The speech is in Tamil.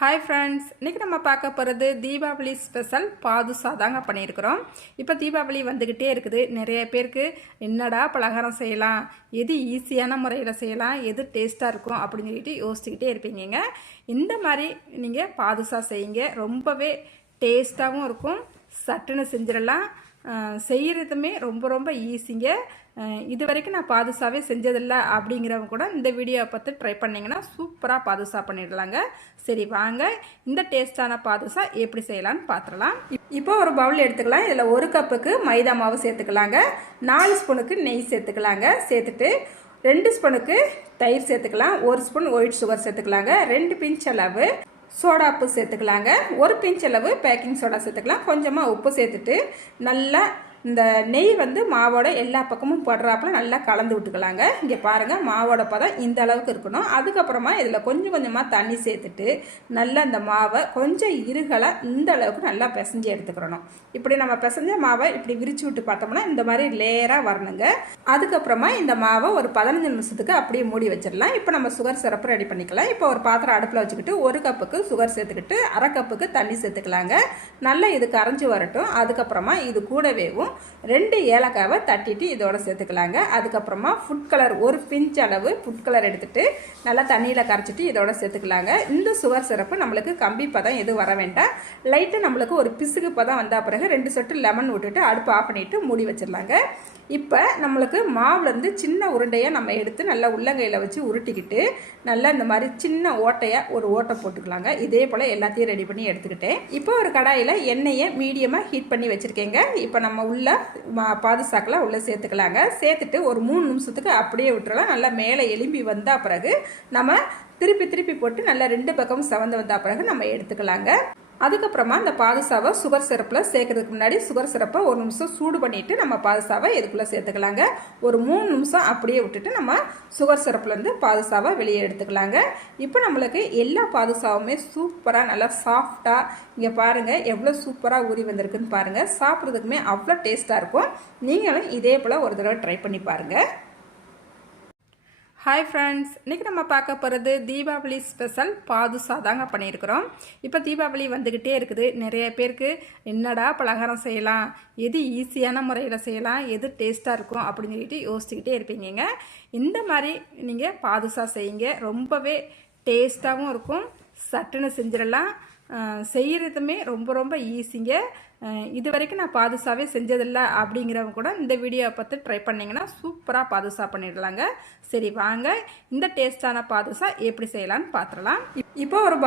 ஹாய் ஃப்ரெண்ட்ஸ், இன்றைக்கி நம்ம பார்க்க போகிறது தீபாவளி ஸ்பெஷல் பாதுஷா தாங்க பண்ணியிருக்கிறோம். இப்போ தீபாவளி வந்துக்கிட்டே இருக்குது. நிறைய பேருக்கு என்னடா பலகாரம் செய்யலாம், எது ஈஸியான முறையில் செய்யலாம், எது டேஸ்ட்டாக இருக்கும் அப்படின்னு சொல்லிட்டு யோசிச்சுக்கிட்டே இருப்பீங்க. இந்த மாதிரி நீங்கள் பாதுஷா செய்யுங்க. ரொம்பவே டேஸ்ட்டாகவும் இருக்கும். சட்டுன்னு செஞ்சிடலாம். செய்கிறதுமே ரொம்ப ரொம்ப ஈஸிங்க. இது வரைக்கும் நான் பாதுஷாவே செஞ்சதில்லை அப்படிங்கிறவங்க கூட இந்த வீடியோவை பார்த்து ட்ரை பண்ணிங்கன்னா சூப்பராக பாதுஷா பண்ணிடலாங்க. சரி வாங்க, இந்த டேஸ்டான பாதுஷா எப்படி செய்யலான்னு பார்த்துடலாம். இப்போ ஒரு பவுல் எடுத்துக்கலாம். இதில் 1 கப்புக்கு மைதா மாவு சேர்த்துக்கலாங்க. 4 ஸ்பூனுக்கு நெய் சேர்த்துக்கலாங்க. சேர்த்துட்டு 2 ஸ்பூனுக்கு தயிர் சேர்த்துக்கலாம். 1 ஸ்பூன் ஒயிட் சுகர் சேர்த்துக்கலாங்க. 2 பிஞ்ச் அளவு சோடாப்பு சேர்த்துக்கலாங்க. 1 பிஞ்ச் அளவு பேக்கிங் சோடா சேர்த்துக்கலாம். கொஞ்சமாக உப்பு சேர்த்துட்டு நல்லா இந்த நெய் மாவோட எல்லா பக்கமும் படுறாப்புல நல்லா கலந்து விட்டுக்கலாங்க. இங்கே பாருங்கள், மாவோட பதம் இந்த அளவுக்கு இருக்கணும். அதுக்கப்புறமா இதில் கொஞ்சம் கொஞ்சமாக தண்ணி சேர்த்துட்டு நல்லா இந்த மாவை கொஞ்சம் இருகலாக இந்த அளவுக்கு நல்லா பிசைஞ்சு எடுத்துக்கிறணும். இப்படி நம்ம பிசைஞ்ச மாவை இப்படி விரிச்சு விட்டு பார்த்தோம்னா இந்த மாதிரி லேயராக வரணுங்க. அதுக்கப்புறமா இந்த மாவை ஒரு 15 நிமிஷத்துக்கு அப்படியே மூடி வச்சிடலாம். இப்போ நம்ம சுகர் சிரப்பு ரெடி பண்ணிக்கலாம். இப்போ ஒரு பாத்திரம் அடுப்பில் வச்சுக்கிட்டு 1 கப்புக்கு சுகர் சேர்த்துக்கிட்டு 1/2 கப்புக்கு தண்ணி சேர்த்துக்கலாங்க. நல்லா இது கரைஞ்சி வரட்டும். அதுக்கப்புறமா இது கூடவேவும் 2 ஏலக்காவை தட்டிட்டு இதோட சேர்த்துக்கலாங்க. அதுக்கப்புறமா ஃபுட் கலர் 1 பிஞ்ச் அளவு ஃபுட் கலர் எடுத்துட்டு நல்லா தண்ணியில் கரைச்சிட்டு இதோட சேர்த்துக்கலாங்க. இந்த சுகர் சிரப்பு நம்மளுக்கு கம்பி பதம் எதுவும் வர வேண்டாம். லைட்டாக நம்மளுக்கு ஒரு பிசுகு பதம் வந்த பிறகு 2 சொட்டு லெமன் விட்டுட்டு அடுப்பு ஆஃப் பண்ணிட்டு மூடி வச்சிடலாங்க. இப்போ நம்மளுக்கு மாவுலேருந்து சின்ன உருண்டையாக நம்ம எடுத்து நல்லா உள்ளங்கையில் வச்சு உருட்டிக்கிட்டு நல்லா இந்த மாதிரி சின்ன ஓட்டையாக ஒரு ஓட்டை போட்டுக்கலாங்க. இதே போல் எல்லாத்தையும் ரெடி பண்ணி எடுத்துக்கிட்டேன். இப்போ ஒரு கடாயில் எண்ணெயை மீடியமாக ஹீட் பண்ணி வச்சுருக்கேங்க. இப்போ நம்ம உள்ள பாதுஷாக்கெல்லாம் உள்ளே சேர்த்துக்கலாங்க. சேர்த்துட்டு ஒரு 3 நிமிஷத்துக்கு அப்படியே விட்டுறலாம். நல்லா மேலே எலும்பி வந்தால் பிறகு நம்ம திருப்பி திருப்பி போட்டு நல்லா 2 பக்கமும் செவந்து வந்தால் பிறகு நம்ம எடுத்துக்கலாங்க. அதுக்கப்புறமா இந்த பாதுஷாவை சுகர் சிரப்பில் சேர்க்கறதுக்கு முன்னாடி சுகர் சிரப்பை 1 நிமிஷம் சூடு பண்ணிவிட்டு நம்ம பாதுஷாவை இதுக்குள்ளே சேர்த்துக்கலாங்க. ஒரு 3 நிமிஷம் அப்படியே விட்டுட்டு நம்ம சுகர் சிரப்புலேருந்து பாதுஷாவை வெளியே எடுத்துக்கலாங்க. இப்போ நம்மளுக்கு எல்லா பாதுஷாவுமே சூப்பராக நல்லா சாஃப்டாக இங்கே பாருங்கள் எவ்வளோ சூப்பராக ஊறி வந்திருக்குன்னு பாருங்கள். சாப்பிட்றதுக்குமே அவ்வளோ டேஸ்ட்டாக இருக்கும். நீங்களும் இதே போல் ஒரு தடவை ட்ரை பண்ணி பாருங்கள். ஹாய் ஃப்ரெண்ட்ஸ், இன்றைக்கி நம்ம பார்க்க போகிறது தீபாவளி ஸ்பெஷல் பாதுஷா தாங்க பண்ணியிருக்கிறோம். இப்போ தீபாவளி வந்துக்கிட்டே இருக்குது. நிறைய பேருக்கு என்னடா பலகாரம் செய்யலாம், எது ஈஸியான முறையில் செய்யலாம், எது டேஸ்ட்டாக இருக்கும் அப்படின்னு சொல்லிட்டு யோசிச்சுக்கிட்டே இருப்பீங்க. இந்த மாதிரி நீங்கள் பாதுஷா செய்யுங்க. ரொம்பவே டேஸ்ட்டாகவும் இருக்கும். சட்டுன்னு செஞ்சிடலாம். செய்கிறதுமே ரொம்ப ரொம்ப ஈஸிங்க. இது வரைக்கும் நான் பாதுஷாவே செஞ்சதில்லை அப்படிங்கிறவங்க கூட இந்த வீடியோவை பார்த்து ட்ரை பண்ணிங்கன்னா சூப்பராக பாதுஷா பண்ணிடலாங்க. சரி வாங்க, இந்த டேஸ்டான பாதுஷா எப்படி செய்யலான்னு பார்த்துடலாம். இப்போ ஒரு பவுல்